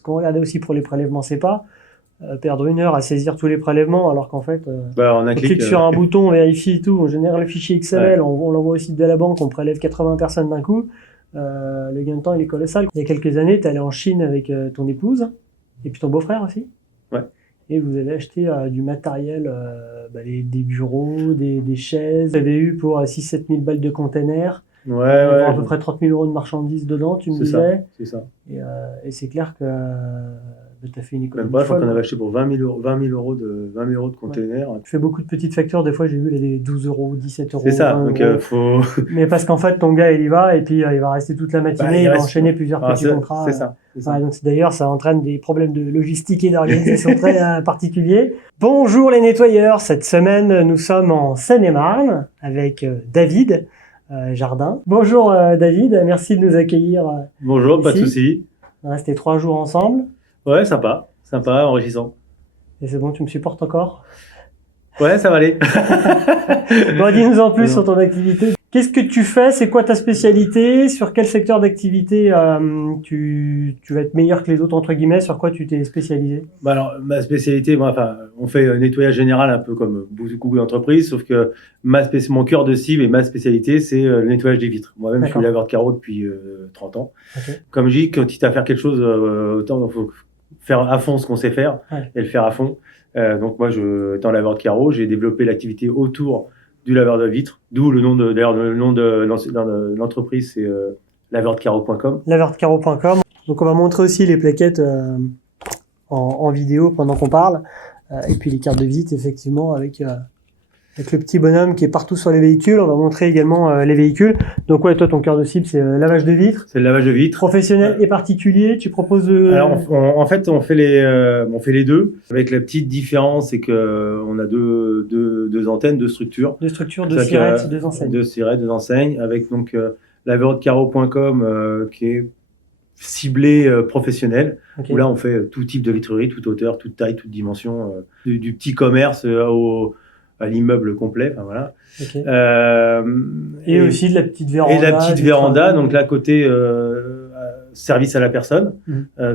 Ce qu'on regardait aussi pour les prélèvements CEPA, perdre 1 heure à saisir tous les prélèvements, alors qu'en fait, en un on clique sur un bouton, on vérifie tout, on génère le fichier XML, on l'envoie au site de la banque, on prélève 80 personnes d'un coup. Le gain de temps, il est colossal. Il y a quelques années, tu es allé en Chine avec ton épouse, et puis ton beau-frère aussi. Ouais. Et vous avez acheté du matériel, des bureaux, des chaises. Vous avez eu pour 6-7 000 balles de containers. Pour à peu près 30 000 euros de marchandises dedans, tu me disais. C'est ça. Et c'est clair que tu as fait une économie. Même pas, je crois qu'on avait acheté pour 20 000 euros de containers. Tu fais beaucoup de petites factures, des fois j'ai vu des 12 euros, 17 euros. C'est ça, donc faut. Mais parce qu'en fait, ton gars il y va et puis il va rester toute la matinée, il va enchaîner plusieurs petits contrats. C'est ça. Donc d'ailleurs, ça entraîne des problèmes de logistique et d'organisation très particuliers. Bonjour les nettoyeurs, cette semaine nous sommes en Seine-et-Marne avec David Jardin. Bonjour David, merci de nous accueillir. Bonjour, ici. Pas de souci. On va rester 3 jours ensemble. Ouais, sympa, enrichissant. Et c'est bon, tu me supportes encore? Ouais, ça va aller. Bon, dis-nous en plus sur ton activité. Qu'est-ce que tu fais? C'est quoi ta spécialité? Sur quel secteur d'activité tu vas être meilleur que les autres, entre guillemets? Sur quoi tu t'es spécialisé? Alors, ma spécialité, on fait un nettoyage général un peu comme beaucoup d'entreprises, sauf que mon cœur de cible et ma spécialité, c'est le nettoyage des vitres. Moi-même, je suis laveur de carreaux depuis 30 ans. Okay. Comme je dis, quand tu as à faire quelque chose, autant il faut faire à fond ce qu'on sait faire et le faire à fond. Donc moi, étant laveur de carreaux, j'ai développé l'activité autour du laveur de vitres, d'où le nom de l'entreprise, c'est laveurdecarreaux.com. Laveurdecarreaux.com. Donc on va montrer aussi les plaquettes en vidéo pendant qu'on parle, et puis les cartes de visite effectivement avec le petit bonhomme qui est partout sur les véhicules. On va montrer également les véhicules. Donc ouais, toi ton cœur de cible c'est lavage de vitres. C'est le lavage de vitres. Professionnel et particulier, tu proposes Alors en fait on fait les deux, avec la petite différence c'est que on a deux antennes, deux structures. Deux structures, deux sirettes, deux enseignes. Deux sirettes, deux enseignes, avec donc laveurdecarreaux.com qui est ciblé professionnel, où là on fait tout type de vitrerie, toute hauteur, toute taille, toute dimension, du petit commerce à l'immeuble complet, enfin voilà. Okay. Et aussi de la petite véranda. Et la petite véranda, donc là côté service à la personne.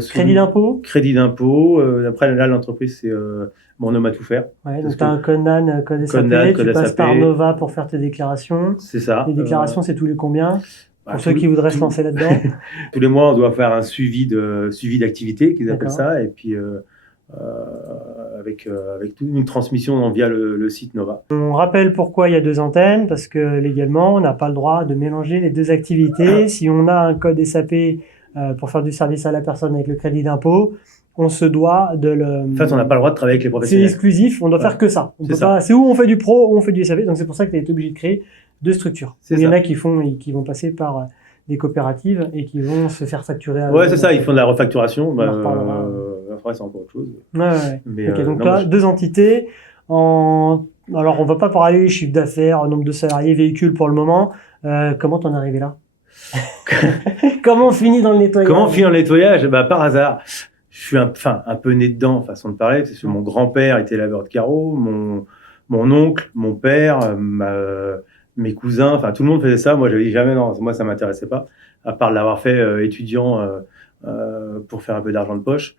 Crédit d'impôt. Crédit d'impôt. Après là l'entreprise c'est Mon Homme à Tout Faire. Ouais, donc tu as un CONAN, code SAP, tu passes par Nova pour faire tes déclarations. C'est ça. Les déclarations c'est tous les combien? Pour ceux qui voudraient se lancer là-dedans. Tous les mois on doit faire un suivi d'activité qu'ils appellent ça, et puis avec une transmission via le site Nova. On rappelle pourquoi il y a deux antennes, parce que légalement, on n'a pas le droit de mélanger les deux activités. Si on a un code SAP pour faire du service à la personne avec le crédit d'impôt, on se doit de le... En fait, on n'a pas le droit de travailler avec les professionnels. C'est exclusif, on doit faire que ça. C'est où on fait du pro, où on fait du SAP. Donc c'est pour ça que tu as été obligé de créer deux structures. Il y en a qui vont passer par des coopératives et qui vont se faire facturer. Ouais, c'est ça, ils font de la refacturation. Après, c'est encore autre chose. Ouais. Mais, donc là, deux entités. Alors, on va pas parler chiffre d'affaires, nombre de salariés, véhicules pour le moment. Comment t'en es arrivé là? Comment on finit dans le nettoyage? Comment on finit dans le nettoyage? Par hasard. Je suis un peu né dedans, façon de parler. Parce que mon grand-père était laveur de carreaux, mon oncle, mon père, mes cousins, enfin tout le monde faisait ça. Moi, j'avais dit jamais non, moi ça m'intéressait pas, à part l'avoir fait étudiant pour faire un peu d'argent de poche.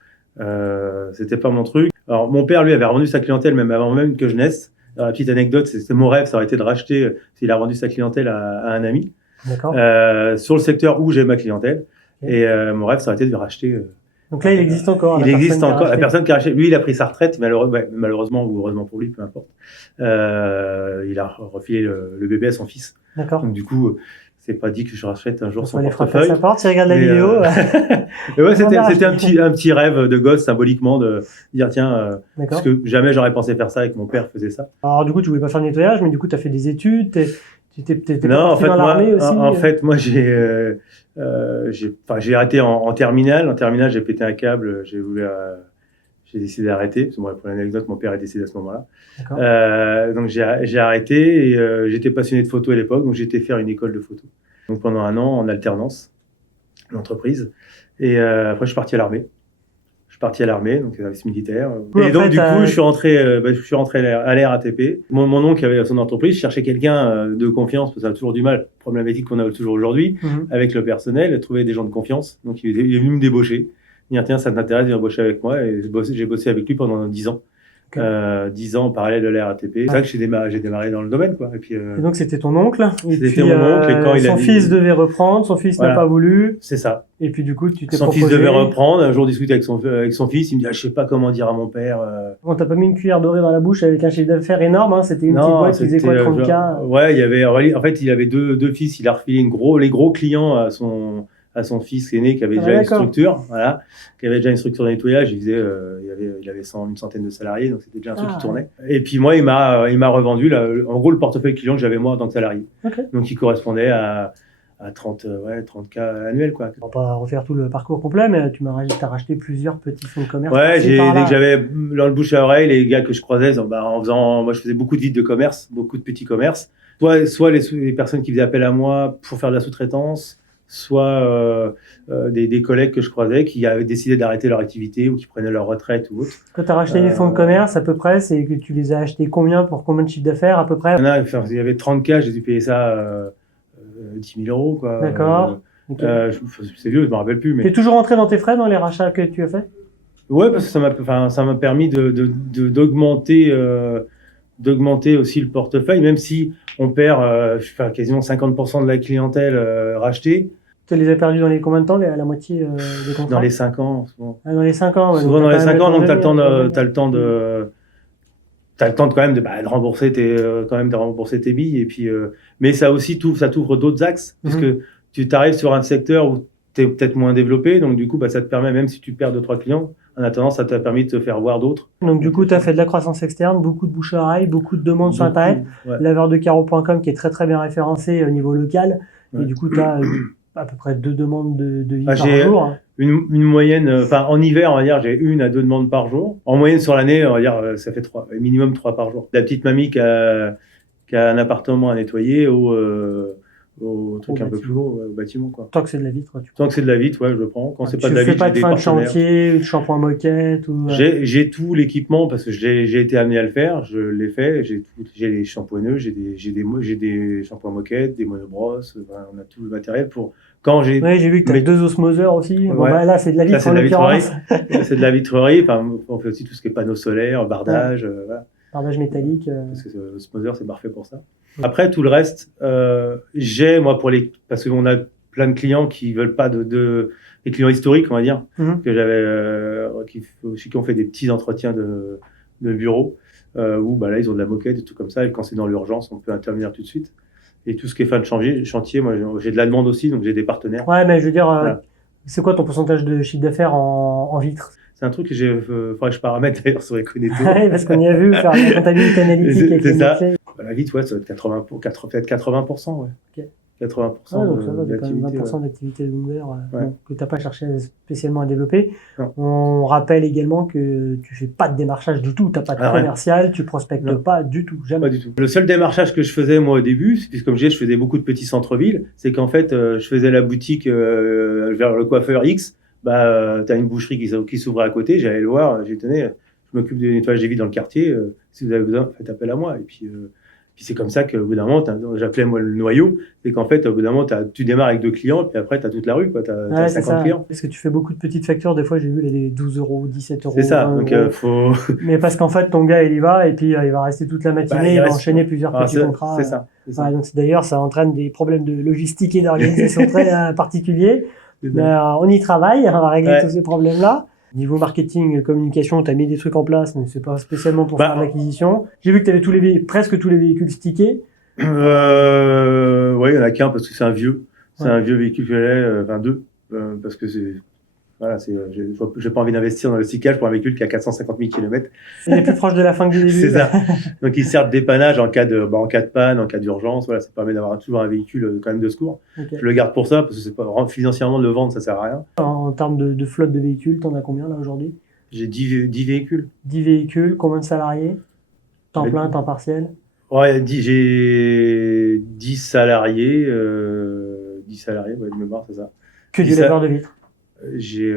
C'était pas mon truc. Alors mon père lui avait revendu sa clientèle même avant même que je naisse. Alors, la petite anecdote, c'était mon rêve, ça aurait été de racheter, s'il a vendu sa clientèle à un ami. D'accord. Sur le secteur où j'ai ma clientèle. Okay. Et mon rêve, ça aurait été de racheter. Donc là, il existe encore. Il existe encore. La personne qui a racheté, lui, il a pris sa retraite, malheureusement ou heureusement pour lui, peu importe. Il a refilé le bébé à son fils. D'accord. Donc du coup, c'est pas dit que je rachète un jour son portefeuille. Ça porte, tu regardes la vidéo. Et ouais, c'était un petit rêve de gosse, symboliquement, de dire tiens, parce que jamais j'aurais pensé faire ça et que mon père faisait ça. Alors du coup, tu voulais pas faire de nettoyage, mais du coup, tu as fait des études. T'étais non, en fait, dans l'armée aussi. En fait, moi, j'ai arrêté en terminale. En terminale, j'ai pété un câble. J'ai décidé d'arrêter. Parce que, pour l'anecdote, mon père est décédé à ce moment-là. Donc, j'ai arrêté et j'étais passionné de photo à l'époque. Donc, j'ai été faire une école de photo. Donc, pendant 1 an, en alternance, l'entreprise. Et après, je suis parti à l'armée. Donc service militaire. Et donc, du coup, je suis rentré à la RATP. Mon oncle avait son entreprise, cherchait quelqu'un de confiance, parce que ça a toujours du mal, problématique qu'on a toujours aujourd'hui, avec le personnel, trouver des gens de confiance. Donc, il est venu me débaucher. Il dit, tiens, ça t'intéresse de venir bosser avec moi. Et j'ai bossé avec lui pendant 10 ans. 10 ans en parallèle de la RATP. C'est vrai que j'ai démarré dans le domaine, quoi. Et puis, et donc, c'était ton oncle. C'était mon oncle. Et quand son fils devait reprendre, son fils n'a pas voulu. C'est ça. Et puis, du coup, tu t'es Son proposé. fils devait reprendre. Un jour, discuter avec son fils. Il me dit, je sais pas comment dire à mon père. Bon, t'as pas mis une cuillère dorée dans la bouche avec un chiffre d'affaires énorme, hein. C'était une petite boîte qui faisait quoi, 30K? Ouais, en fait, il avait deux fils. Il a refilé les gros clients à son fils aîné qui avait déjà une structure, voilà, qui avait déjà une structure de nettoyage. Il avait une centaine de salariés, donc c'était déjà un truc qui tournait. Et puis moi, il m'a revendu en gros le portefeuille client que j'avais moi en tant que salarié. Donc il correspondait à 30K annuels, quoi. On va pas refaire tout le parcours complet, mais t'as racheté plusieurs petits fonds de commerce. Ouais, dès que j'avais dans le bouche à oreille, les gars que je croisais, moi je faisais beaucoup de visites de commerce, beaucoup de petits commerces. Soit les personnes qui faisaient appel à moi pour faire de la sous-traitance, soit des collègues que je croisais qui avaient décidé d'arrêter leur activité ou qui prenaient leur retraite ou autre. Quand tu as racheté les fonds de commerce, à peu près, c'est que tu les as achetés pour combien de chiffre d'affaires à peu près? Il y avait 30K, j'ai dû payer ça 10 000 euros, quoi. D'accord. C'est vieux, je me rappelle plus. Mais... Tu es toujours rentré dans tes frais dans les rachats que tu as fait? Ouais, parce que ça m'a permis d'augmenter aussi le portefeuille, même si on perd quasiment 50% de la clientèle rachetée. Tu les as perdus dans les combien de temps, la moitié des contrats? Dans les 5 ans. Souvent. Dans les 5 ans, ouais. Souvent dans les 5 ans, donc tu as le temps de quand même de rembourser tes billes. Et puis, mais ça aussi ça t'ouvre d'autres axes, puisque tu t'arrives sur un secteur où tu es peut-être moins développé, donc du coup, ça te permet, même si tu perds 2-3 clients, en attendant, ça t'a permis de te faire voir d'autres. Donc du coup, tu as fait de la croissance externe, beaucoup de bouche à oreille, beaucoup de demandes sur Internet, laveurdecaro.com qui est très très bien référencé au niveau local, et du coup, tu as à peu près 2 demandes de vie par jour. Une moyenne, en hiver, on va dire, j'ai 1 à 2 demandes par jour. En moyenne, sur l'année, on va dire, ça fait minimum 3 par jour. La petite mamie qui a un appartement à nettoyer au truc un peu plus gros, au bâtiment, quoi. Tant que c'est de la vitre, Tant que c'est de la vitre, ouais, je le prends. Quand c'est pas de la vitre, j'ai des partenaires. Tu fais pas de fin de chantier, de shampoing moquette ou... J'ai tout l'équipement parce que j'ai été amené à le faire, je l'ai fait. J'ai les shampoingeux, j'ai des shampoings moquettes, des monobrosses, on a tout le matériel pour... Ouais, j'ai vu que tu as 2 osmoseurs aussi. Bon, là, c'est de la vitre. C'est de la vitrerie. C'est de la vitrerie. On fait aussi tout ce qui est panneaux solaires, bardage. Voilà. Bardage métallique. Parce que l'osmoseur, c'est parfait pour ça. Après, tout le reste, parce qu'on a plein de clients qui veulent pas des clients historiques, on va dire, que j'avais, qui ont fait des petits entretiens de bureau, où là, ils ont de la moquette et tout comme ça. Et quand c'est dans l'urgence, on peut intervenir tout de suite. Et tout ce qui est fin de chantier, moi, j'ai de la demande aussi, donc j'ai des partenaires. Ouais, mais je veux dire, c'est quoi ton pourcentage de chiffre d'affaires en vitre? C'est un truc que faudrait que je paramètre d'ailleurs sur Econeto. Oui, parce qu'on y a vu faire la comptabilité analytique avec les ça. La vitre, ouais, ça doit être peut-être 80%, ouais. Okay. 80% donc ça va, quand même 20% d'activité secondaire que tu n'as pas cherché spécialement à développer. Non. On rappelle également que tu fais pas de démarchage du tout, tu n'as pas de commercial, tu prospectes pas du tout, jamais. Pas du tout. Le seul démarchage que je faisais moi au début, puisque comme je faisais beaucoup de petits centres-villes, c'est qu'en fait, je faisais la boutique vers le coiffeur X, tu as une boucherie qui s'ouvrait à côté, j'allais le voir, je m'occupe du nettoyage des vides dans le quartier, si vous avez besoin, faites appel à moi. Et puis c'est comme ça qu'au bout d'un moment, j'appelais moi le noyau, c'est qu'en fait, au bout d'un moment, tu démarres avec 2 clients, puis après, tu as toute la rue, tu as 50 clients. Parce que tu fais beaucoup de petites factures, des fois, j'ai vu les 12 euros, 17 euros. C'est ça, donc faut... Mais parce qu'en fait, ton gars, il y va, et puis il va rester toute la matinée, il va enchaîner plusieurs petits contrats. C'est ça. Donc d'ailleurs, ça entraîne des problèmes de logistique et d'organisation très particuliers. On y travaille, on va régler tous ces problèmes-là. Niveau marketing, communication, tu as mis des trucs en place, mais c'est pas spécialement pour faire de l'acquisition. J'ai vu que tu avais presque tous les véhicules stickés. Ouais, il y en a qu'un parce que c'est un vieux. C'est un vieux véhicule que j'ai, 2, parce que j'ai pas envie d'investir dans le stickage pour un véhicule qui a 450 000 km. Il est plus proche de la fin que du début. C'est ça. Donc il sert de dépannage en cas de panne, en cas d'urgence. Voilà, ça permet d'avoir toujours un véhicule quand même de secours. Okay. Je le garde pour ça parce que c'est pas vraiment financièrement de le vendre, ça sert à rien. En termes de flotte de véhicules, t'en as combien là aujourd'hui? J'ai 10 véhicules. 10 véhicules, combien de salariés? Temps plein, temps partiel? Ouais, j'ai 10 salariés. 10 salariés, de mémoire, c'est ça. Que du laveur de vitres? J'ai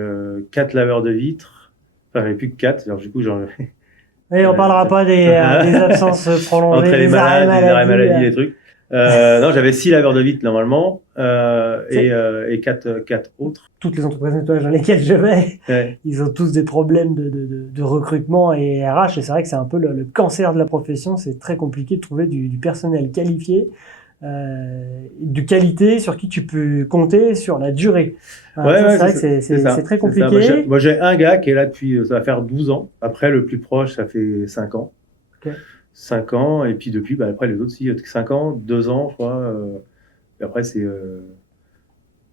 4 laveurs de vitres. Enfin, j'en ai plus que 4. Alors, du coup, Et on parlera pas des absences prolongées. Entre les malades, les arrêts maladie, les trucs. Non, j'avais 6 laveurs de vitres normalement et 4 autres. Toutes les entreprises de nettoyage dans lesquelles je vais, Ouais. ils ont tous des problèmes de recrutement et RH. Et c'est vrai que c'est un peu le cancer de la profession. C'est très compliqué de trouver du personnel qualifié, de qualité, sur qui tu peux compter sur la durée. Ouais, c'est vrai ça, que ça, c'est très ça. compliqué. Moi, j'ai un gars qui est là depuis, ça va faire 12 ans. Après, le plus proche, ça fait 5 ans. Ok. 5 ans, et puis depuis, après les autres, 5 ans, 2 ans, je crois. Et après, ça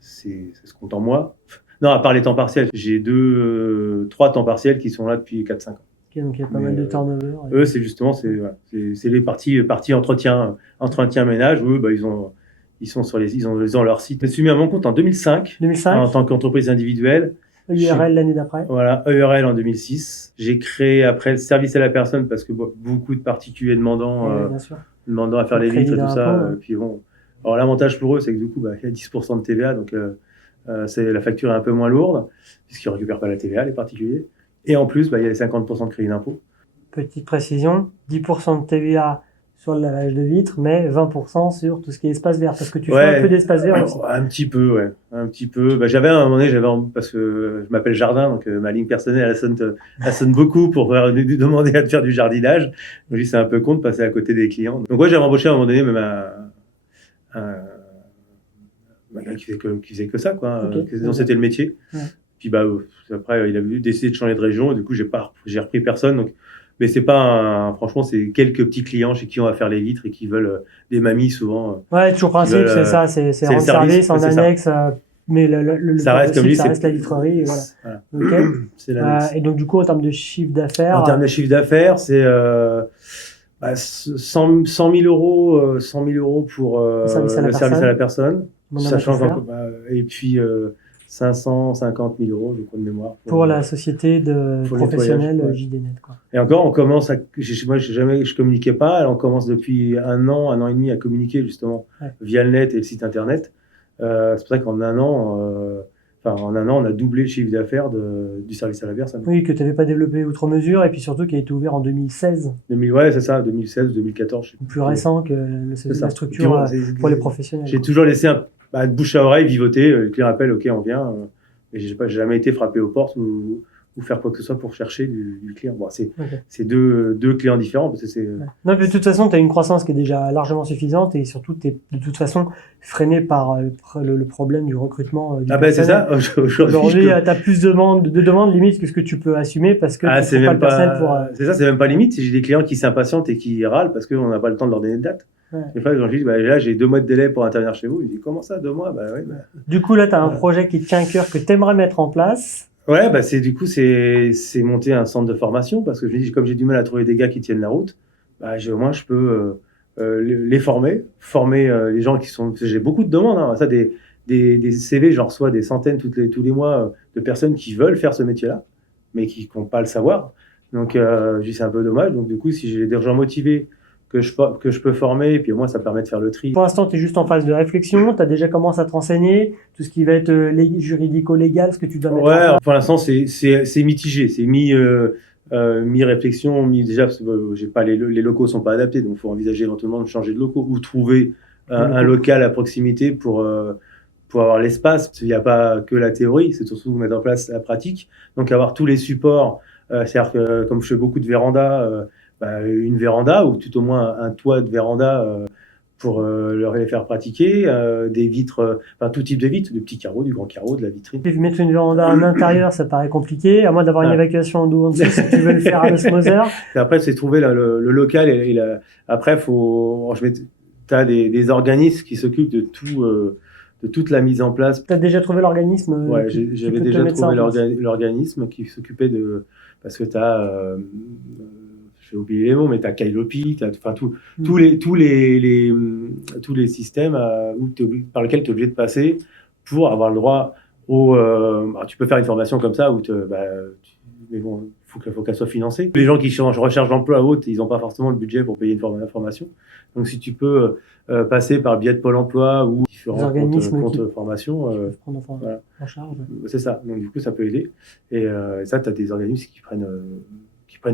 se compte en mois. Non, à part les temps partiels, j'ai 3 temps partiels qui sont là depuis 4-5 ans. Okay, donc il y a pas mal de turnover. Eux, c'est justement, c'est les parties entretien ménage, où eux, ils ont leur site. Je me suis mis à mon compte en 2005, 2005, en tant qu'entreprise individuelle. EURL l'année d'après. Voilà, EURL en 2006. J'ai créé après le service à la personne parce que beaucoup de particuliers demandant à faire les vitres et tout ça. Puis bon, alors l'avantage pour eux, c'est que du coup, il y a 10% de TVA, donc la facture est un peu moins lourde puisqu'ils ne récupèrent pas la TVA, les particuliers. Et en plus, il y a les 50% de crédit d'impôt. Petite précision, 10% de TVA sur le lavage de vitres, mais 20% sur tout ce qui est espace vert, parce que tu fais un peu d'espace vert aussi. Un petit peu, ouais. Un petit peu. J'avais à un moment donné, parce que je m'appelle Jardin, donc ma ligne personnelle, elle sonne beaucoup pour demander à te faire du jardinage. Donc, c'est un peu con de passer à côté des clients. Donc, j'avais embauché à un moment donné même un gars qui faisait que ça, quoi. Okay. Donc, c'était le métier. Ouais. Puis, après, il a décidé de changer de région, et du coup, j'ai repris personne. Donc, mais c'est pas franchement, c'est quelques petits clients chez qui on va faire les vitres et qui veulent des mamies souvent. Ouais, toujours principe, c'est ça, c'est rendre service en annexe, mais ça reste comme ça reste la vitrerie. Et voilà. Okay. C'est l'annexe. Et donc du coup, en termes de chiffre d'affaires. En termes de chiffre d'affaires, c'est 100 000 euros, 100 000 euros pour le service à la personne, sachant et puis 550 000 euros, je crois, de mémoire. Pour la société professionnelle JDNet. Quoi. Et encore, on commence moi, je communiquais pas. On commence depuis un an et demi à communiquer, justement, via le net et le site internet. C'est pour ça qu'en un an, on a doublé le chiffre d'affaires du service à la personne. Oui, que tu n'avais pas développé outre mesure, et puis surtout qui a été ouvert en 2016. Ouais, c'est ça, 2016 ou 2014. Plus récent que la structure pour les professionnels. J'ai toujours laissé de bouche à oreille, vivoter, le client appelle, ok, on vient. Et j'ai jamais été frappé aux portes ou faire quoi que ce soit pour chercher du client. Bon, c'est deux clients différents. Parce que non, mais de toute façon, tu as une croissance qui est déjà largement suffisante et surtout, tu es de toute façon freiné par le problème du recrutement. C'est ça. Aujourd'hui, tu as plus de demandes limite que ce que tu peux assumer parce que tu n'as pas le personnel pour. C'est ça, c'est même pas limite. J'ai des clients qui s'impatientent et qui râlent parce qu'on n'a pas le temps de leur donner de date. Des fois, quand je dis, là, j'ai 2 mois de délai pour intervenir chez vous, ils me disent, comment ça, 2 mois? Du coup, là, tu as un projet qui te tient à cœur que tu aimerais mettre en place. Ouais, c'est monter un centre de formation parce que je dis, comme j'ai du mal à trouver des gars qui tiennent la route, au moins je peux les former les gens qui sont. J'ai beaucoup de demandes, hein, ça des CV, j'en reçois des centaines tous les mois de personnes qui veulent faire ce métier-là, mais qui n'ont pas le savoir. Donc, je dis c'est un peu dommage. Donc, du coup, si j'ai des gens motivés que je peux former, et puis au moins ça permet de faire le tri. Pour l'instant, tu es juste en phase de réflexion, tu as déjà commencé à te renseigner, tout ce qui va être juridico-légal, ce que tu dois mettre en place. Pour l'instant, c'est mitigé, c'est mi-réflexion, déjà, parce que les locaux sont pas adaptés, donc il faut envisager éventuellement de changer de locaux ou trouver un local à proximité pour avoir l'espace. Il n'y a pas que la théorie, c'est surtout mettre en place la pratique. Donc avoir tous les supports, c'est-à-dire que comme je fais beaucoup de vérandas, une véranda ou tout au moins un toit de véranda pour les faire pratiquer, des vitres, tout type de vitres, du petit carreau, du grand carreau, de la vitrine. Mettre une véranda à l'intérieur, ça paraît compliqué, à moins d'avoir une évacuation d'eau en dessous si tu veux le faire à l'osmoseur. Après, c'est trouver le local après, tu as des organismes qui s'occupent de toute la mise en place. Tu as déjà trouvé l'organisme? Ouais, j'avais déjà trouvé l'organisme qui s'occupait parce que tu as j'ai oublié les mots, mais tu as Kailopi, tous les systèmes par lesquels tu es obligé de passer pour avoir le droit tu peux faire une formation comme ça, mais bon, il faut qu'elle soit financée. Les gens qui recherchent l'emploi haute, ils n'ont pas forcément le budget pour payer une formation. Donc si tu peux passer par le biais de Pôle emploi ou différents comptes de formation, voilà. En charge. C'est ça. Donc du coup, ça peut aider. Et ça, tu as des organismes qui prennent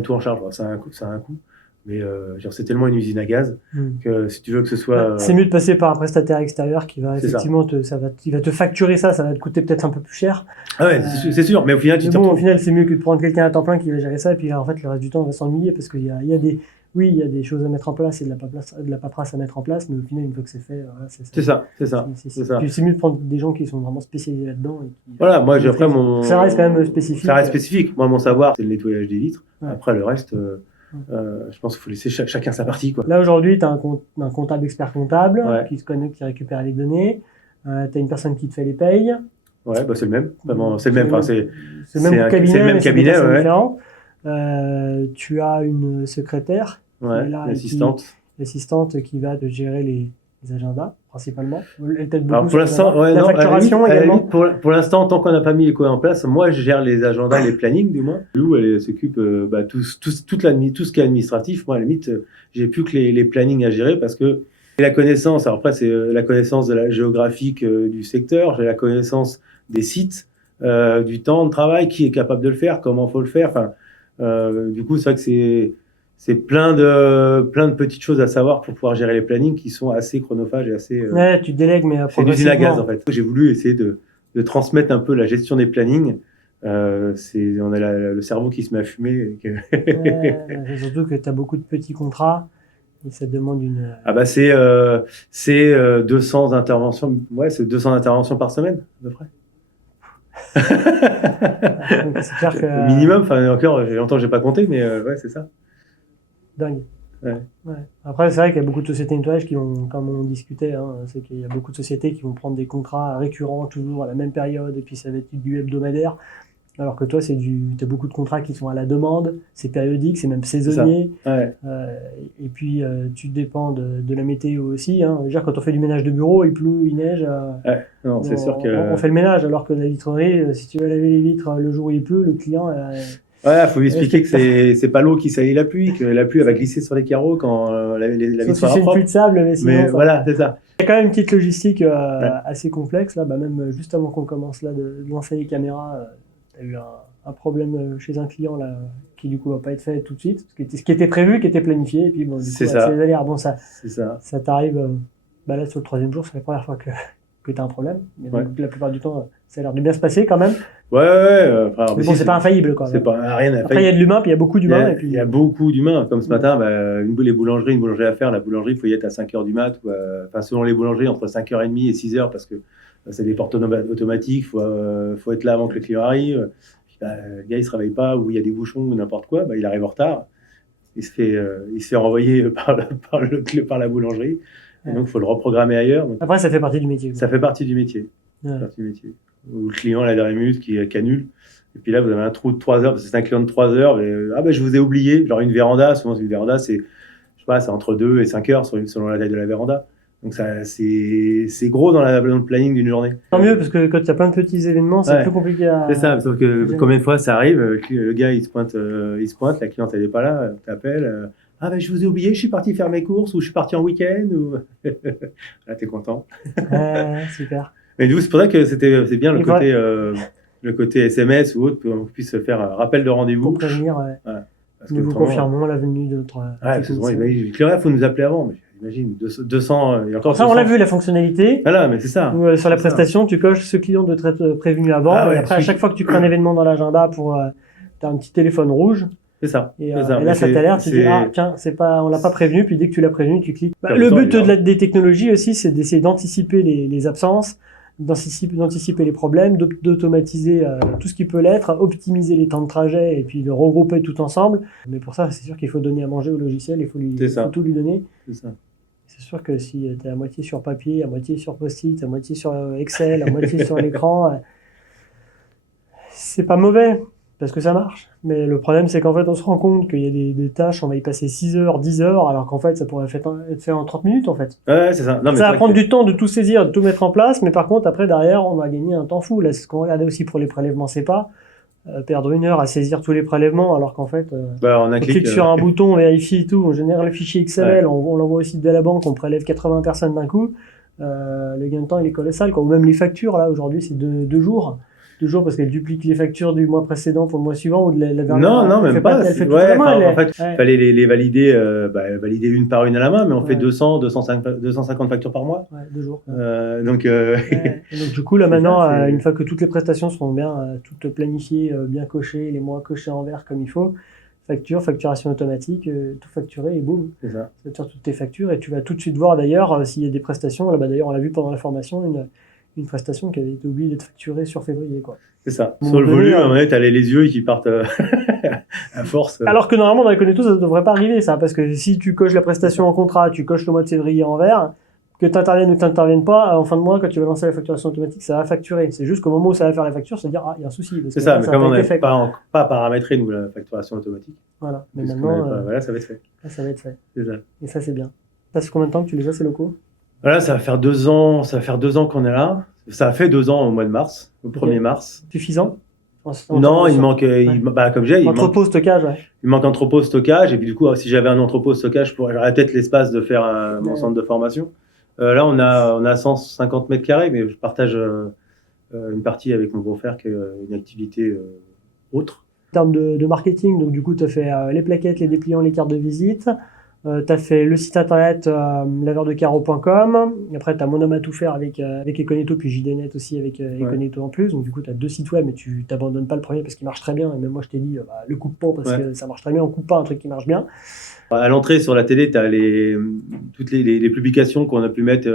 tout en charge. Ça a un coût. Mais genre, c'est tellement une usine à gaz que si tu veux que ce soit... C'est mieux de passer par un prestataire extérieur qui va C'est effectivement il va te facturer ça va te coûter peut-être un peu plus cher. Ah ouais, c'est sûr, mais au final, au final, c'est mieux que de prendre quelqu'un à temps plein qui va gérer ça, et puis là, en fait, le reste du temps, on va s'ennuyer parce qu'il y a des... Oui, il y a des choses à mettre en place et de la paperasse à mettre en place, mais au final, une fois que c'est fait, voilà, c'est ça. Puis c'est mieux de prendre des gens qui sont vraiment spécialisés là-dedans. Voilà, moi, après, ça reste quand même spécifique. Ça reste spécifique. Moi, mon savoir, c'est le nettoyage des vitres. Ouais. Après, le reste, je pense qu'il faut laisser chacun sa partie, quoi. Là, aujourd'hui, tu as un comptable expert comptable qui se connecte, qui récupère les données. Tu as une personne qui te fait les payes. Ouais, bah c'est le même. Vraiment, c'est le même. Enfin, c'est le même cabinet. C'est le même cabinet, ouais. Tu as une secrétaire. Ouais, l'assistante qui va te gérer les agendas, principalement. Elle t'aide beaucoup. Alors pour l'instant, la facturation également. Pour l'instant, tant qu'on n'a pas mis les codes en place, moi je gère les agendas, les plannings du moins. Lou, elle s'occupe tout ce qui est administratif. Moi, à la limite, j'ai plus que les plannings à gérer parce que la connaissance. Alors après, c'est la connaissance de la géographique du secteur. J'ai la connaissance des sites, du temps de travail, qui est capable de le faire, comment faut le faire. Enfin, du coup, c'est vrai que c'est plein de petites choses à savoir pour pouvoir gérer les plannings qui sont assez chronophages et assez... Ouais, tu délègues, mais c'est une usine à gaz, en fait. J'ai voulu essayer de transmettre un peu la gestion des plannings. On a le cerveau qui se met à fumer. Surtout que tu as beaucoup de petits contrats et ça demande une... Ah bah c'est 200 interventions. Ouais, c'est 200 interventions par semaine, à peu près. Donc, c'est clair que... Minimum, enfin encore, j'ai longtemps que j'ai pas compté, mais ouais, c'est ça. Dingue. Ouais. Après, c'est vrai qu'il y a beaucoup de sociétés de nettoyage qui vont, comme on discutait, c'est qu'il y a beaucoup de sociétés qui vont prendre des contrats récurrents toujours à la même période et puis ça va être du hebdomadaire. Alors que toi, t'as beaucoup de contrats qui sont à la demande, c'est périodique, c'est même saisonnier. Ouais. Et puis, tu dépends de la météo aussi. Déjà, quand on fait du ménage de bureau, il pleut, il neige. Non, c'est sûr que... On fait le ménage, alors que la vitrerie, si tu veux laver les vitres le jour où il pleut, le client... Ouais, faut lui expliquer que c'est pas l'eau qui salit la pluie, que la pluie elle va glisser sur les carreaux quand la vitre sera propre. C'est une pluie de sable, mais sinon... voilà, c'est ça. Il y a quand même une petite logistique assez complexe. Là, même juste avant qu'on commence là, de lancer les caméras, tu as eu un problème chez un client là, qui du coup va pas être fait tout de suite. Ce qui était prévu, qui était planifié. Et puis bon, du coup, c'est les aléas. Bon, ça t'arrive... là, sur le 3e jour, c'est la première fois que tu as un problème. Mais donc, la plupart du temps, ça a l'air de bien se passer quand même. Ouais. Mais bon, c'est pas infaillible, quoi. C'est pas rien. Après, il y a de l'humain, puis il y a beaucoup d'humains. Il y a beaucoup d'humains. Comme ce matin, une boulangerie à faire. La boulangerie, il faut y être à 5h du mat. Selon les boulangeries, entre 5h30 et 6h, parce que c'est des portes automatiques. Faut être là avant que le client arrive. Puis, le gars, il se réveille pas, ou il y a des bouchons, ou n'importe quoi. Il arrive en retard. Il se fait renvoyer par la boulangerie. Et donc, il faut le reprogrammer ailleurs. Donc, après, ça fait partie du métier. Ça fait partie du métier. Ou le client à la dernière minute qui annule. Et puis là, vous avez un trou de 3 heures, parce que c'est un client de 3 heures. Et, je vous ai oublié. Genre une véranda, souvent une véranda, c'est entre 2 et 5 heures selon la taille de la véranda. Donc c'est gros dans le planning d'une journée. Tant mieux, parce que quand tu as plein de petits événements, c'est plus compliqué à... C'est ça, sauf que combien de fois ça arrive, le gars il se pointe, la cliente elle n'est pas là, t'appelles. Je vous ai oublié, je suis parti faire mes courses, ou je suis parti en week-end, ou... Là, t'es content. Super. Mais du coup, c'est pour ça que c'est bien le côté SMS ou autre, pour qu'on puisse faire un rappel de rendez-vous. Pour prévenir, nous vous confirmons la venue de notre... Le client, il faut nous appeler avant, mais j'imagine 200... Et encore ça, on l'a vu, la fonctionnalité. Voilà, mais c'est ça. Sur la prestation, tu coches ce client de être prévenu avant, et après, à chaque fois que tu crées un événement dans l'agenda, tu as un petit téléphone rouge. C'est ça. Et là, ça t'alerte, tu dis, tiens, on l'a pas prévenu, puis dès que tu l'as prévenu, tu cliques. Le but des technologies aussi, c'est d'essayer d'anticiper les absences, d'anticiper les problèmes, d'automatiser tout ce qui peut l'être, optimiser les temps de trajet, et puis de regrouper tout ensemble. Mais pour ça, c'est sûr qu'il faut donner à manger au logiciel, il faut tout lui donner. C'est ça. C'est sûr que si tu es à moitié sur papier, à moitié sur post-it, à moitié sur Excel, à moitié sur l'écran, c'est pas mauvais. Parce que ça marche. Mais le problème, c'est qu'en fait, on se rend compte qu'il y a des tâches, on va y passer 6 heures, 10 heures, alors qu'en fait, ça pourrait être fait en 30 minutes, en fait. Ouais, c'est ça. Non, mais ça va prendre du temps de tout saisir, de tout mettre en place, mais par contre, après, derrière, on va gagner un temps fou. Là, c'est ce qu'on regardait aussi pour les prélèvements CEPA. Perdre 1 heure à saisir tous les prélèvements, alors qu'en fait, on clique sur un bouton, on vérifie tout, on génère le fichier XML, on l'envoie aussi de la banque, on prélève 80 personnes d'un coup. Le gain de temps, il est colossal, quoi. Ou même les factures, là, aujourd'hui, c'est 2 jours. Toujours parce qu'elle duplique les factures du mois précédent pour le mois suivant ou de la dernière. Non, même pas. Elle fait tout Ouais, à la main, en fait, il fallait les valider, valider une par une à la main, mais on fait 250 factures par mois. Ouais, 2 jours. Donc, Et donc, du coup, là, maintenant, ça, une fois que toutes les prestations seront bien toutes planifiées, bien cochées, les mois cochés en vert comme il faut, facturation automatique, tout facturé et boum. C'est ça. Ça te sort toutes tes factures et tu vas tout de suite voir d'ailleurs s'il y a des prestations. Là, d'ailleurs, on l'a vu pendant la formation, une prestation qui avait été oubliée d'être facturée sur février, quoi. C'est ça. Sur le volume, à un moment donné, t'as les yeux qui partent à force. Alors que normalement, dans les Conneto, ça ne devrait pas arriver, ça, parce que si tu coches la prestation en contrat, tu coches le mois de février en vert, que tu interviennes ou que tu n'interviennes pas, en fin de mois, quand tu vas lancer la facturation automatique, ça va facturer. C'est juste qu'au moment où ça va faire la facture, ça veut dire, il y a un souci. C'est ça, mais comme on n'avait pas paramétré, nous, la facturation automatique. Voilà, mais maintenant, voilà, ça va être fait. Là, ça va être fait. C'est ça. Et ça, c'est bien. Ça fait combien de temps que tu les as, ces locaux? Voilà, ça va faire 2 ans qu'on est là. Ça a fait 2 ans au mois de mars, au 1er mars. Suffisant? Non, il manque, comme j'ai, entrepôt, stockage, ouais. Il manque entrepôt, stockage, et puis du coup, si j'avais un entrepôt, stockage, j'aurais peut-être l'espace de faire mon centre de formation. Là, on a 150 mètres carrés, mais je partage une partie avec mon beau-frère qui est une activité autre. En termes de marketing, donc du coup, tu as fait les plaquettes, les dépliants, les cartes de visite. Tu as fait le site internet laveursdecaro.com. Après, tu as Mon Homme à tout faire avec Econetto, puis JDNet aussi avec Econetto en plus. Donc, du coup, tu as 2 sites web, mais tu t'abandonnes pas le premier parce qu'il marche très bien. Et même moi, je t'ai dit, le coupe pas parce que ça marche très bien. On coupe pas un truc qui marche bien. À l'entrée sur la télé, tu as toutes les publications qu'on a pu mettre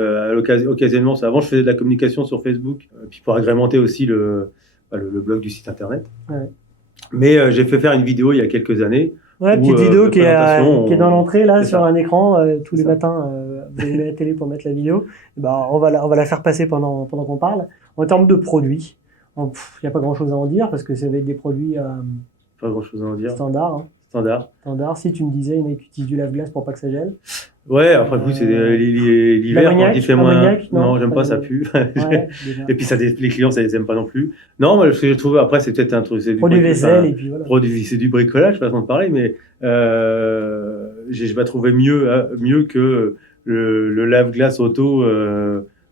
occasionnellement. Avant, je faisais de la communication sur Facebook, puis pour agrémenter aussi le blog du site internet. Ouais. Mais j'ai fait faire une vidéo il y a quelques années. Ouais, petite vidéo qui est dans l'entrée, là, sur un écran, tous les matins, vous allez mettre la télé pour mettre la vidéo. Et on va la faire passer pendant qu'on parle. En termes de produits, il n'y a pas grand-chose à en dire, parce que ça va être des produits pas grand-chose à en dire. Standard. Hein. Standard. Si tu me disais, il y en a qui utilisent du lave-glace pour pas que ça gèle. Ouais, après coup, c'est l'hiver quand il fait moins. Non, j'aime pas, ça pue. Ouais, et puis les clients, ça les aime pas non plus. Non, moi, ce que je trouve après, c'est peut-être un truc. Produit vaisselle, et puis voilà. C'est du bricolage, façon de parler, mais je vais trouver mieux que le lave-glace auto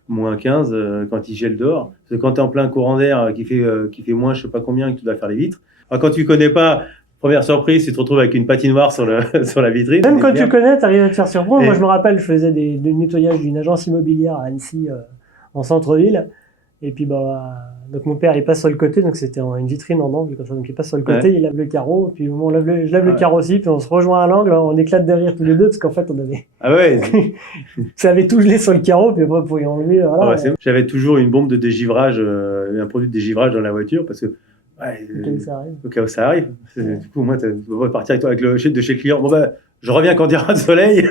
moins 15 quand il gèle dehors. Parce que quand tu es en plein courant d'air qui fait moins, je sais pas combien, et que tu dois faire les vitres. Alors, quand tu connais pas. Première surprise, tu te retrouves avec une patinoire sur la vitrine. Même quand tu connais, tu arrives à te faire surprendre. Moi, je me rappelle, je faisais du nettoyage d'une agence immobilière à Annecy, en centre-ville. Et puis, donc mon père, il passe sur le côté, donc c'était une vitrine en angle, comme ça. Donc il passe sur le côté, il lave le carreau. Puis au moment où je lave le carreau aussi, puis on se rejoint à l'angle, on éclate de rire tous les deux, parce qu'en fait, on avait. Ah ouais. Ça avait tout gelé sur le carreau, puis après, pour y enlever. Voilà. J'avais toujours une bombe de dégivrage, un produit de dégivrage dans la voiture, parce que. Ouais, au cas où ça arrive. Du coup, moi, tu vas partir avec le chef de chez le client. Bon, je reviens quand il y aura le soleil.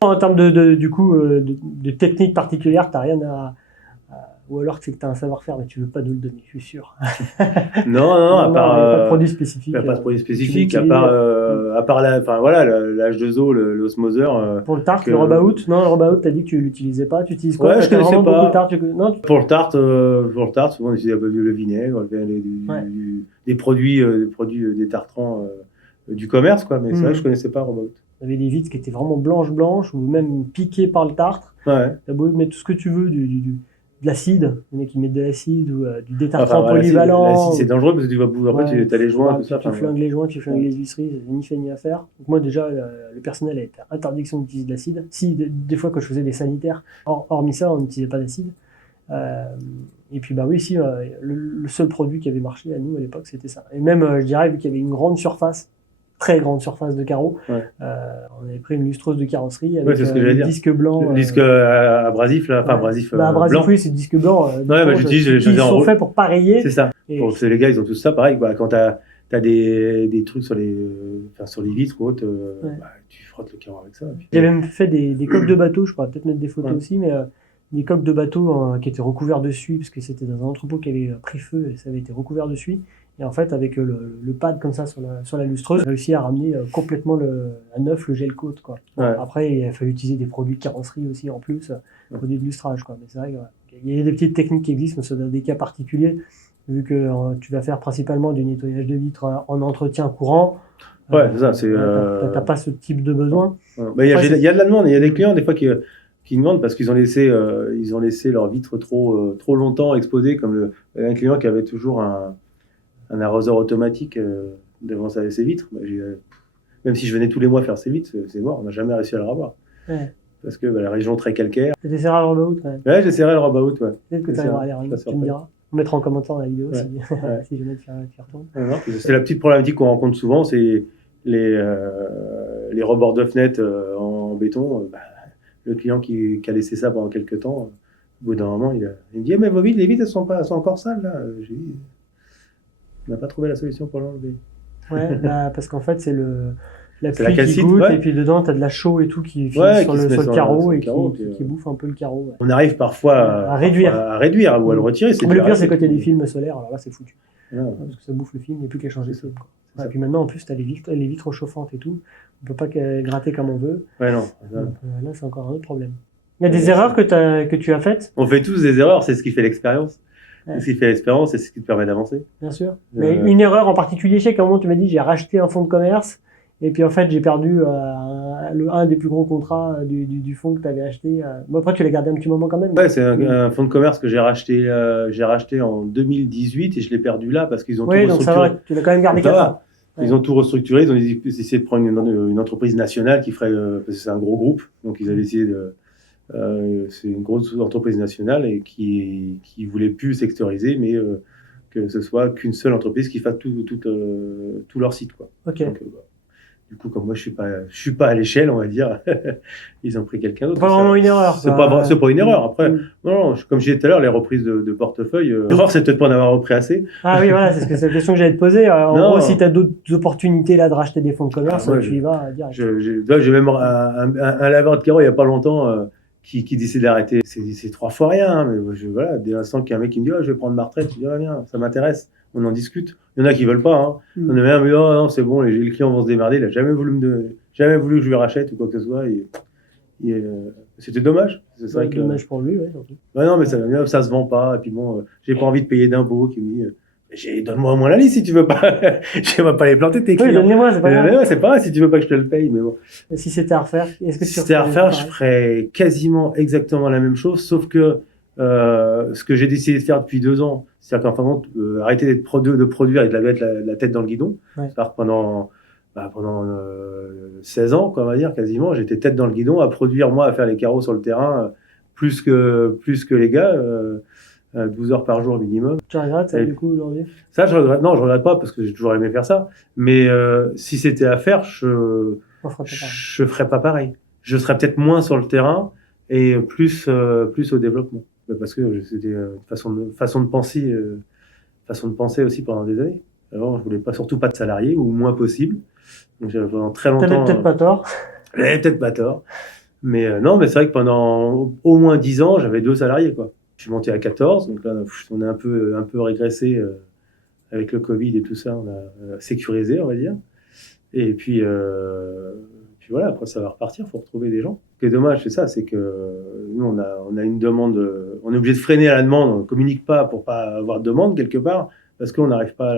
En termes de technique particulière, tu n'as rien à. Ou alors c'est que tu as un savoir-faire, mais tu ne veux pas nous le donner, je suis sûr. Non, à part. Il n'y a pas de produit spécifique. Il n'y a pas de produit spécifique, à part l'H2O, l'osmoseur. Pour le tarte, le rub-out. Non, le rub-out, tu as dit que tu ne l'utilisais pas. Tu utilises quoi? Ouais, je ne connaissais pas. Pour le tarte, souvent on utilise le vinaigre, des produits, des tartrans du commerce, quoi. Mais c'est vrai que je ne connaissais pas rub-out. Tu avais des vitres qui étaient vraiment blanches, ou même piquées par le tartre. Ouais. Tu as beau mettre tout ce que tu veux, de l'acide, il y en a qui mettent de l'acide ou du détartrant polyvalent. L'acide, c'est dangereux parce que tu vas après tu as les joints, tout ça. Tu flingues les joints, tu flingues les huisseries, ni fait ni à faire. Donc moi déjà, le personnel a été interdiction d'utiliser de l'acide. Si, des fois quand je faisais des sanitaires, hormis ça, on n'utilisait pas d'acide. Et puis le seul produit qui avait marché à nous à l'époque, c'était ça. Et même, je dirais, vu qu'il y avait une très grande surface de carreaux. Ouais. On avait pris une lustreuse de carrosserie avec le disque blanc. Le disque abrasif, là, enfin abrasif blanc. Oui, c'est le disque blanc. J'utilise ils sont faits pour pareiller. C'est ça. Parce que les gars, ils ont tous ça, pareil. Quand tu as des trucs sur les vitres ou autres, tu frottes le carreau avec ça. J'avais même fait des coques de bateau, je pourrais peut-être mettre des photos aussi, mais des coques de bateau qui étaient recouvertes de suie, parce que c'était dans un entrepôt qui avait pris feu et ça avait été recouvert de suie. Et en fait, avec le pad comme ça sur la lustreuse, j'ai réussi à ramener complètement à neuf le gel coat, quoi. Ouais. Après, il a fallu utiliser des produits de carrosserie aussi en plus, produits de lustrage, quoi. Mais c'est vrai qu'il y a des petites techniques qui existent, mais c'est dans des cas particuliers, vu que tu vas faire principalement du nettoyage de vitres en entretien courant. Ouais, c'est ça. T'as pas ce type de besoin. Il y a de la demande. Il y a des clients, des fois, qui qui nous demandent parce qu'ils ont laissé leurs vitres trop longtemps exposées, comme un client qui avait toujours un arroseur automatique devant ses vitres. Même si je venais tous les mois faire ses vitres, c'est mort, on n'a jamais réussi à le revoir. Ouais. Parce que la région très calcaire. Tu essaieras le Robaout quand même. Ouais, j'essaierai le Robaout, ouais. Peut-être que tu arriveras à les rendre, tu me diras. On mettra en commentaire dans la vidéo si jamais tu retournes. C'est la petite problématique qu'on rencontre souvent, c'est les rebords de fenêtres en béton. Le client qui a laissé ça pendant quelques temps, au bout d'un moment, il me dit mais vos vitres, les vitres, elles sont encore sales là. J'ai dit, on n'a pas trouvé la solution pour l'enlever. Ouais, parce qu'en fait, c'est la pluie qui goûte, et puis dedans, tu as de la chaux et tout qui finit sur le carreau et qui bouffe un peu le carreau. Ouais. On arrive parfois à réduire ou à le retirer. Mais le pire, c'est quand il y a des films solaires, alors là, c'est foutu. Parce que ça bouffe le film, il n'y a plus qu'à changer ça. Et puis maintenant, en plus, tu as les vitres chauffantes et tout. On ne peut pas gratter comme on veut. Ouais, non. Donc, là, c'est encore un autre problème. Il y a des erreurs que tu as faites. On fait tous des erreurs, c'est ce qui fait l'expérience. Ouais. C'est ce qui fait l'expérience, c'est ce qui te permet d'avancer. Bien sûr. Mais une erreur en particulier, je sais qu'à un moment, tu m'as dit, j'ai racheté un fonds de commerce. Et puis en fait, j'ai perdu un des plus gros contrats du fonds que tu avais acheté. Bon, après, tu l'as gardé un petit moment quand même. Ouais, c'est un fonds de commerce que j'ai racheté en 2018 et je l'ai perdu là parce qu'ils ont tout restructuré. Donc ça va, tu l'as quand même gardé 4 ans. Ils ont tout restructuré, ils ont essayé de prendre une entreprise nationale qui ferait, parce que c'est un gros groupe, donc ils avaient essayé c'est une grosse entreprise nationale et qui voulait plus sectoriser, mais que ce soit qu'une seule entreprise qui fasse tout leur site, quoi. Ok. Donc, du coup, comme moi, je suis pas à l'échelle, on va dire. Ils ont pris quelqu'un d'autre. Pas vraiment une erreur. C'est pas une erreur. Après, non, comme je disais tout à l'heure, les reprises de portefeuille, l'erreur, c'est peut-être pas en avoir repris assez. Ah oui, voilà, c'est la question que j'allais te poser. En gros, si tu as d'autres opportunités là de racheter des fonds de commerce, tu y vas direct. J'ai même un laveur de carreau il y a pas longtemps qui décide d'arrêter. C'est 3 fois rien, hein, mais voilà, dès l'instant qu'il y a un mec qui me dit je vais prendre ma retraite, je dis viens, ça m'intéresse. On en discute. Il y en a qui veulent pas. Hein. Il y en a même mais non, c'est bon, les clients vont se démerder. Il a jamais voulu que je lui rachète ou quoi que ce soit. C'était dommage. C'est vrai dommage pour lui, surtout. Ouais, non, mais ça se vend pas. Et puis bon, j'ai pas envie de payer d'impôts. Qui me dit, donne-moi au moins la liste si tu veux pas. Je vais pas les planter tes clients. Oui, donne-moi, c'est pas grave. C'est pas grave si tu veux pas que je te le paye, mais bon. Et si c'était à refaire, si c'était à refaire, je ferais quasiment exactement la même chose, sauf que ce que j'ai décidé de faire depuis 2 ans, c'est-à-dire qu'en fin de compte, arrêter de produire et de mettre la tête dans le guidon. C'est-à-dire pendant 16 ans, on va dire, quasiment, j'étais tête dans le guidon à produire, moi, à faire les carreaux sur le terrain, plus que les gars, 12 heures par jour minimum. Tu regrettes ça, du coup, aujourd'hui? Ça, je regrette pas, parce que j'ai toujours aimé faire ça. Mais si c'était à faire, je ferais pas pareil. Je serais peut-être moins sur le terrain et plus au développement. Parce que c'était une façon de penser aussi pendant des années. Alors, je voulais surtout pas de salariés ou moins possible. Donc, pendant très longtemps. T'avais peut-être pas tort. J'avais peut-être pas tort. Mais non, mais c'est vrai que pendant au moins 10 ans, j'avais 2 salariés, quoi. Je suis monté à 14, donc là, on a un peu régressé avec le Covid et tout ça. On a sécurisé, on va dire. Et puis voilà, après ça va repartir, il faut retrouver des gens. Ce qui est dommage, c'est ça, c'est que nous, on a une demande, on est obligé de freiner à la demande, on ne communique pas pour pas avoir de demande quelque part, parce qu'on n'arrive pas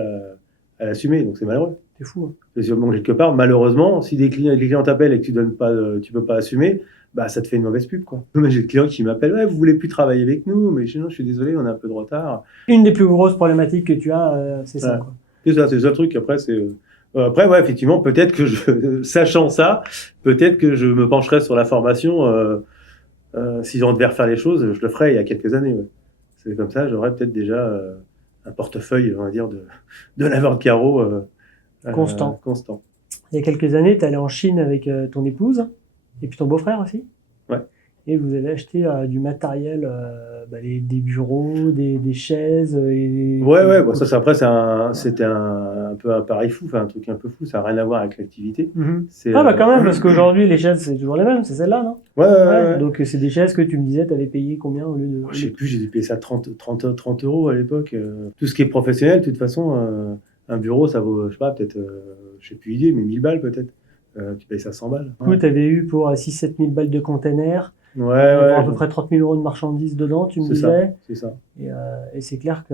à l'assumer, donc c'est malheureux. C'est fou. Hein. Parce que, quelque part, malheureusement, si les clients t'appellent et que tu peux pas assumer, bah ça te fait une mauvaise pub, quoi. Moi, j'ai des clients qui m'appellent, vous voulez plus travailler avec nous, mais sinon, je suis désolé, on a un peu de retard. Une des plus grosses problématiques que tu as, c'est ça, quoi. C'est ça, c'est le seul truc. Après, Après, ouais, effectivement, peut-être que sachant ça, peut-être que je me pencherais sur la formation. Si on devait refaire les choses, je le ferais il y a quelques années. Ouais. C'est comme ça, j'aurais peut-être déjà un portefeuille, on va dire, de laveur de carreaux constant. Il y a quelques années, tu es allé en Chine avec ton épouse et puis ton beau-frère aussi. Ouais. Et vous avez acheté du matériel, des bureaux, des chaises. Ouais. Bon, ça, après, c'était un peu un pareil fou, un truc un peu fou. Ça n'a rien à voir avec l'activité. Mm-hmm. Quand même, parce qu'aujourd'hui, les chaises, c'est toujours les mêmes. C'est celle-là, non? Ouais. Donc, c'est des chaises que tu me disais, tu avais payé combien au lieu de. Je sais plus, j'ai payé ça 30 € à l'époque. Tout ce qui est professionnel, de toute façon, un bureau, ça vaut, je sais pas, peut-être, je sais plus idée, mais 1000 balles peut-être. Tu payes ça 100 balles. Du coup, tu avais eu pour 6-7 000 balles de container. Ouais. À peu près 30 000 € de marchandises dedans, tu me disais. C'est ça. Et c'est clair que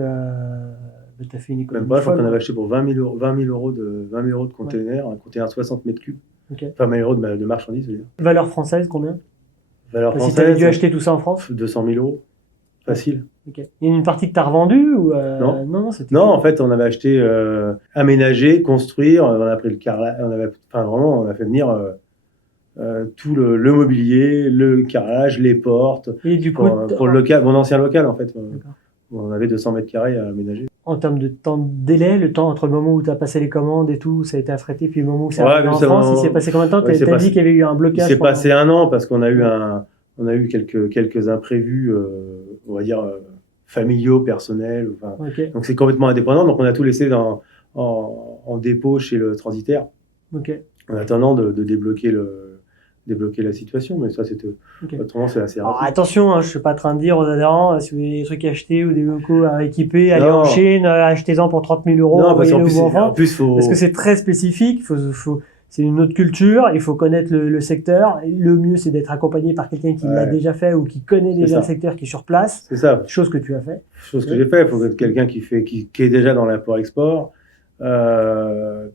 tu as fait une économie. Même pas, je crois qu'on avait acheté pour 20 000 € de container, un container 60 mètres cubes. Okay. Enfin, 20 € de marchandises, je veux dire. Valeur française, combien? Valeur Si tu avais dû française, acheter tout ça en France? 200 000 euros. Facile. Ok. Il y a une partie que tu as revendue ou Non. Non, c'était. Non, en fait, on avait acheté, aménager, construire. On a pris le carrelage. Enfin, vraiment, on a fait venir tout le mobilier, le carrelage, les portes. Et du coup, Pour le local, mon ancien local, en fait. D'accord. On avait 200 mètres carrés à aménager. En termes de temps de délai, le temps entre le moment où tu as passé les commandes et tout, ça a été affrété, puis le moment où c'est arrivé en France, il s'est passé combien de temps? Ouais, Tu as dit qu'il y avait eu un blocage. Il s'est passé un an parce qu'on a eu quelques imprévus, on va dire, familiaux, personnels. Enfin, Ok. donc c'est complètement indépendant. Donc on a tout laissé en dépôt chez le transitaire Ok. en attendant de débloquer la situation. Mais ça, c'était Ok. autrement, c'est assez Alors, rapide. attention, hein, je ne suis pas en train de dire aux adhérents, si vous avez des trucs à acheter ou des locaux à équiper, allez Non. en Chine, achetez-en pour 30 000 euros, Non, parce qu'en envoyez-le plus, aux enfants. en plus, faut. Parce que c'est très spécifique, c'est une autre culture, il faut connaître le secteur. Le mieux, c'est d'être accompagné par quelqu'un qui l'a déjà fait ou qui connaît déjà le secteur, qui est sur place. C'est ça. Chose que tu as fait. Chose que j'ai fait. Il faut être quelqu'un qui est déjà dans l'import-export,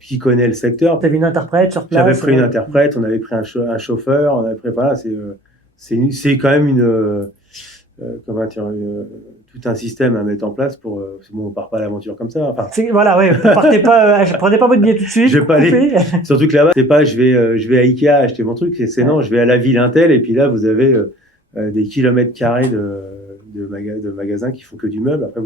qui connaît le secteur. Tu avais une interprète sur place. J'avais pris une interprète, on avait pris un chauffeur, on avait pris. Voilà, c'est quand même comment dire, tout un système à mettre en place pour. Bon, on part pas à l'aventure comme ça. Enfin, voilà, ouais. Prenez pas votre billet tout de suite. Je vais pas aller. Surtout que là-bas, c'est pas je vais à Ikea acheter mon truc, c'est non, je vais à la ville Intel et puis là vous avez des kilomètres carrés de magasins qui font que du meuble. Après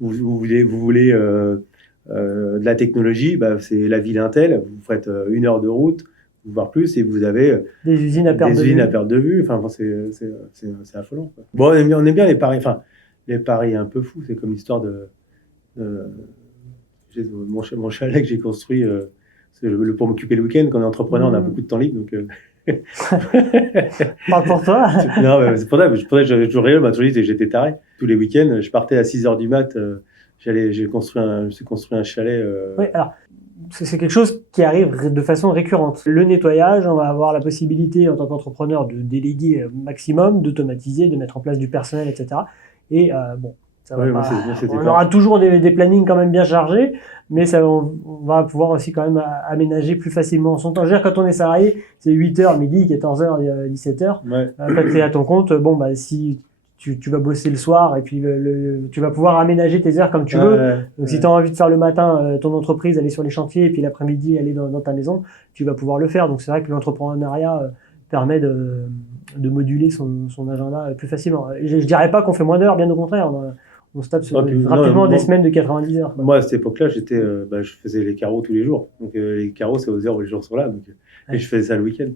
vous voulez de la technologie, bah, c'est la ville Intel. Vous faites 1 heure de route, voire plus, et vous avez des usines à perte de vue. Enfin, c'est affolant, quoi. Bon, on aime bien les paris. Enfin, les paris un peu fous. C'est comme l'histoire de mon chalet que j'ai construit. Pour m'occuper le week-end. Quand on est entrepreneur, on a beaucoup de temps libre, donc. Pas pour toi. Non, mais c'est pour ça. J'avais toujours rigolé. Toujours dit que j'étais taré. Tous les week-ends, je partais à 6 heures du mat. Je me suis construit un chalet. Oui, alors, c'est quelque chose qui arrive de façon récurrente. Le nettoyage, on va avoir la possibilité, en tant qu'entrepreneur, de déléguer maximum, d'automatiser, de mettre en place du personnel, etc. Et bon, ça va on aura toujours des plannings quand même bien chargés, mais on va pouvoir aussi quand même aménager plus facilement son temps. Je veux dire, quand on est salarié, c'est 8h, midi, 14h, 17h. Ouais. Quand tu es à ton compte, bon, bah, si tu vas bosser le soir et puis tu vas pouvoir aménager tes heures comme tu veux. Donc si tu as envie de faire le matin ton entreprise, aller sur les chantiers et puis l'après-midi aller dans ta maison, tu vas pouvoir le faire. Donc c'est vrai que l'entrepreneuriat permet de moduler son agenda plus facilement. Je dirais pas qu'on fait moins d'heures, bien au contraire. On se tape rapidement des semaines de 90 heures. Moi à cette époque-là, je faisais les carreaux tous les jours. Donc les carreaux c'est aux heures où les jours sont là. Donc, et je faisais ça le week-end.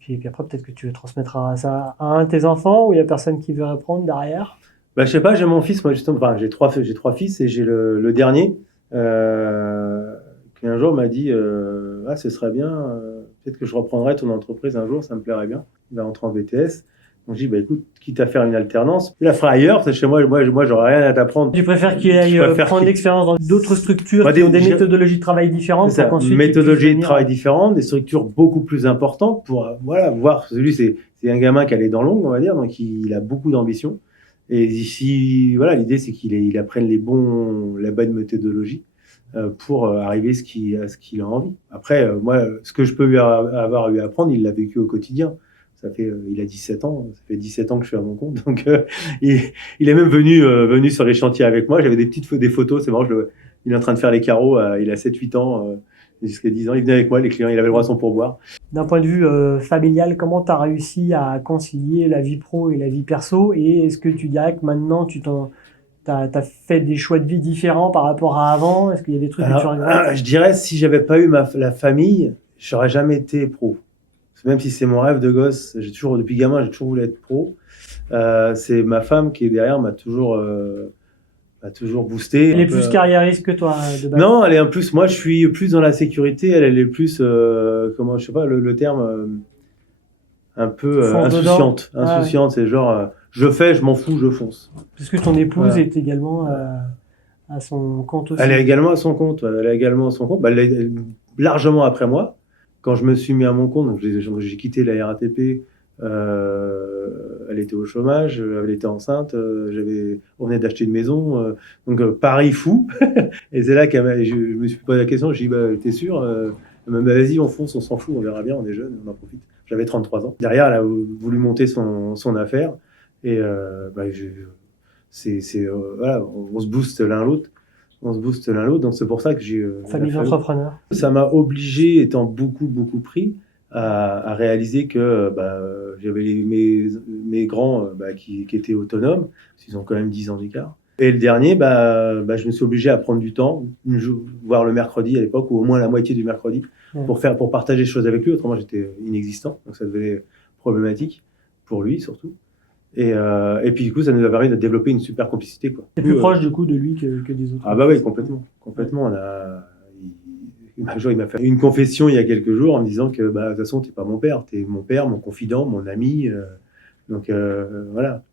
Puis après, peut-être que tu transmettras ça à un de tes enfants ou il n'y a personne qui veut reprendre derrière? Je sais pas, j'ai mon fils, moi justement. Enfin, j'ai trois fils et j'ai le dernier qui un jour m'a dit ce serait bien, peut-être que je reprendrai ton entreprise un jour, ça me plairait bien. Il va entrer en BTS. Donc je dis écoute, quitte à faire une alternance, il la fera ailleurs, parce que chez moi j'aurais rien à t'apprendre. Tu préfères qu'il aille prendre l'expérience dans d'autres structures qui ont des méthodologies de travail différentes? C'est ça, méthodologies de travail différentes, des structures beaucoup plus importantes pour voir. Lui c'est un gamin qui allait dans l'ombre, on va dire, donc il a beaucoup d'ambition. Et ici, l'idée c'est qu'il apprenne la bonne méthodologie pour arriver à ce qu'il a envie. Après, moi, ce que je peux avoir eu à apprendre, il l'a vécu au quotidien. Il a 17 ans, ça fait 17 ans que je suis à mon compte, donc il est même venu sur les chantiers avec moi. J'avais des photos, c'est marrant, il est en train de faire les carreaux, il a 7-8 ans, jusqu'à 10 ans, il venait avec moi, les clients, il avait le droit à son pourboire. D'un point de vue familial, comment tu as réussi à concilier la vie pro et la vie perso, et est-ce que tu dirais que maintenant t'as fait des choix de vie différents par rapport à avant? Est-ce qu'il y a des trucs que tu regrettes? Je dirais, si j'avais pas eu la famille, j'aurais jamais été pro. Même si c'est mon rêve de gosse, depuis gamin, j'ai toujours voulu être pro. C'est ma femme qui est derrière, m'a toujours boosté. Elle est plus carriériste que toi, de base? Non, elle est en plus. Moi, je suis plus dans la sécurité. Elle est plus, je sais pas le terme, un peu insouciante. Insouciante, c'est genre, je m'en fous, je fonce. Parce que ton épouse est également à son compte aussi. Elle est également à son compte. Elle est largement après moi. Quand je me suis mis à mon compte, donc j'ai quitté la RATP, elle était au chômage, elle était enceinte, on venait d'acheter une maison, donc pari fou. Et c'est là je me suis posé la question, je dis t'es sûr? Elle m'a dit vas-y on fonce, on s'en fout, on verra bien, on est jeunes, on en profite. J'avais 33 ans. Derrière, elle a voulu monter son affaire. Et voilà, on se booste l'un l'autre. Donc c'est pour ça que j'ai... Famille d'entrepreneurs. Ça m'a obligé, étant beaucoup pris, à réaliser que j'avais mes grands qui étaient autonomes, parce qu'ils ont quand même 10 ans d'écart. Et le dernier, je me suis obligé à prendre du temps, voire le mercredi à l'époque, ou au moins la moitié du mercredi, pour partager des choses avec lui. Autrement, j'étais inexistant, donc ça devenait problématique pour lui surtout. Et puis du coup, ça nous a permis de développer une super complicité, quoi. T'es plus proche du coup de lui que des autres. Ah bah oui, complètement. Il m'a fait une confession il y a quelques jours en me disant que de toute façon, t'es pas mon père, t'es mon père, mon confident, mon ami. Donc voilà,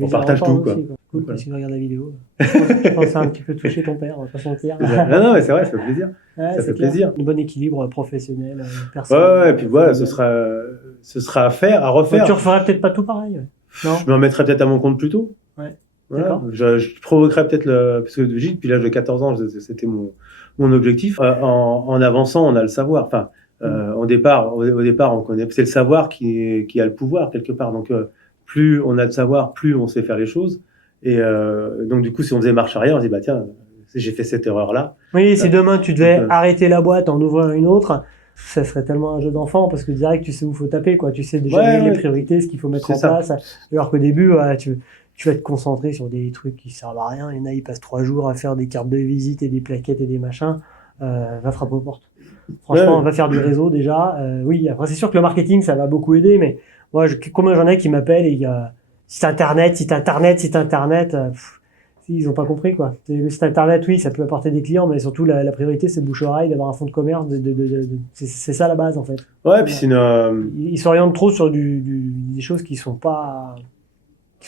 on partage tout, quoi. Aussi, quoi. Cool, voilà. Si tu regardes la vidéo, je pense que ça a un petit peu touché ton père, on va pas sentir. Non, mais c'est vrai, ça fait plaisir. Ouais, ça fait plaisir. Un bon équilibre professionnel, personnel. Ouais, et puis voilà, ce sera à refaire. Tu referais peut-être pas tout pareil. Non. Je me remettrais peut-être à mon compte plus tôt. Ouais. Voilà. Je provoquerais peut-être parce que depuis l'âge de 14 ans, c'était mon objectif. En avançant, on a le savoir. Enfin, au départ, on connaît. C'est le savoir qui a le pouvoir quelque part. Donc, plus on a de savoir, plus on sait faire les choses. Et donc, du coup, si on faisait marche arrière, on se dit tiens, j'ai fait cette erreur-là. Oui, si demain tu devais arrêter la boîte, en ouvrir une autre, ça serait tellement un jeu d'enfant parce que direct tu sais où il faut taper, quoi. Tu sais déjà les priorités, ce qu'il faut mettre en place. Alors qu'au début, tu vas te concentrer sur des trucs qui servent à rien. Il y en a, ils passent 3 jours à faire des cartes de visite et des plaquettes et des machins. Va frapper aux portes. Franchement, on va faire du réseau déjà. Oui, après c'est sûr que le marketing, ça va beaucoup aider, mais moi, combien j'en ai qui m'appellent et site internet, ils ont pas compris, quoi. Le site internet, oui, ça peut apporter des clients, mais surtout la priorité, c'est bouche-oreille, d'avoir un fonds de commerce. C'est ça la base, en fait. Ouais, puis ils s'orientent trop sur des choses qui sont pas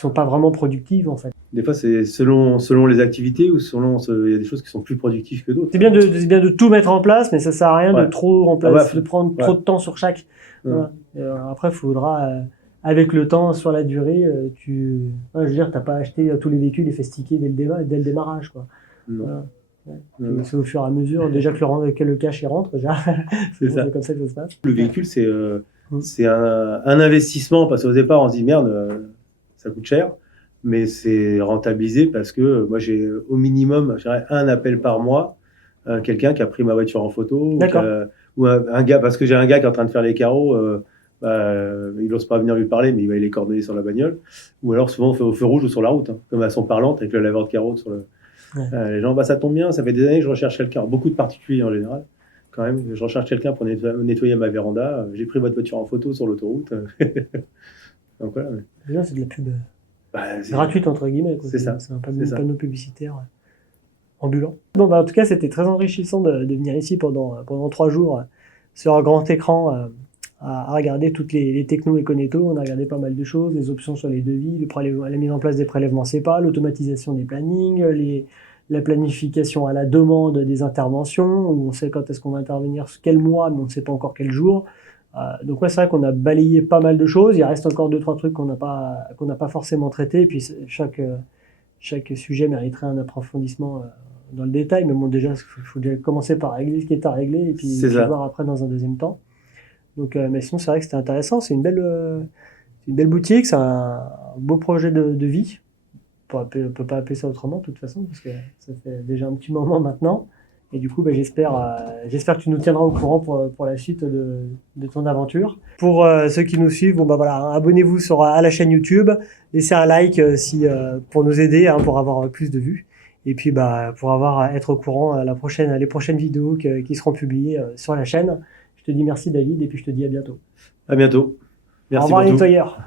vraiment productives, en fait. Des fois, c'est selon les activités ou il y a des choses qui sont plus productives que d'autres. C'est bien de tout mettre en place, mais ça sert à rien de trop remplacer, de prendre trop de temps sur chaque. Voilà. Après, il faudra, avec le temps, sur la durée, je veux dire, t'as pas acheté tous les véhicules et fait sticker dès le démarrage, quoi. Non. Voilà. C'est au fur et à mesure, déjà que le cash y rentre, déjà. C'est ça. C'est comme ça que ça se passe. Le véhicule, c'est un investissement, parce qu'au départ, on se dit merde, ça coûte cher. Mais c'est rentabilisé parce que moi, j'ai au minimum un appel par mois, quelqu'un qui a pris ma voiture en photo, ou un gars, parce que j'ai un gars qui est en train de faire les carreaux, il n'ose pas venir lui parler, mais il va les coordonner sur la bagnole, ou alors souvent on fait au feu rouge ou sur la route, comme elles sont parlantes avec le laveur de carreaux sur les gens, ça tombe bien, ça fait des années que je recherche quelqu'un, beaucoup de particuliers en général, quand même, je recherche quelqu'un pour nettoyer ma véranda, j'ai pris votre voiture en photo sur l'autoroute, donc voilà. Déjà, c'est de la pub. Gratuite entre guillemets, quoi. C'est un panneau publicitaire ambulant. Bon, en tout cas, c'était très enrichissant de venir ici pendant 3 jours sur un grand écran à regarder toutes les technos Econetto. On a regardé pas mal de choses, les options sur les devis, la mise en place des prélèvements CEPA, l'automatisation des plannings, la planification à la demande des interventions, où on sait quand est-ce qu'on va intervenir, quel mois, mais on ne sait pas encore quel jour. Donc c'est vrai qu'on a balayé pas mal de choses. Il reste encore 2-3 trucs qu'on n'a pas forcément traités. Et puis chaque sujet mériterait un approfondissement dans le détail. Mais bon, déjà, il faut déjà commencer par régler ce qui est à régler et puis voir après dans un deuxième temps. Donc, mais sinon, c'est vrai que c'était intéressant. C'est une belle boutique, c'est un beau projet de vie. On ne peut pas appeler ça autrement, de toute façon, parce que ça fait déjà un petit moment maintenant. Et du coup, j'espère que tu nous tiendras au courant pour la suite de ton aventure. Pour ceux qui nous suivent, abonnez-vous à la chaîne YouTube, laissez un like pour nous aider, pour avoir plus de vues. Et puis pour être au courant les prochaines vidéos qui seront publiées sur la chaîne. Je te dis merci David et puis je te dis à bientôt. À bientôt. Merci. Au revoir les nettoyeurs.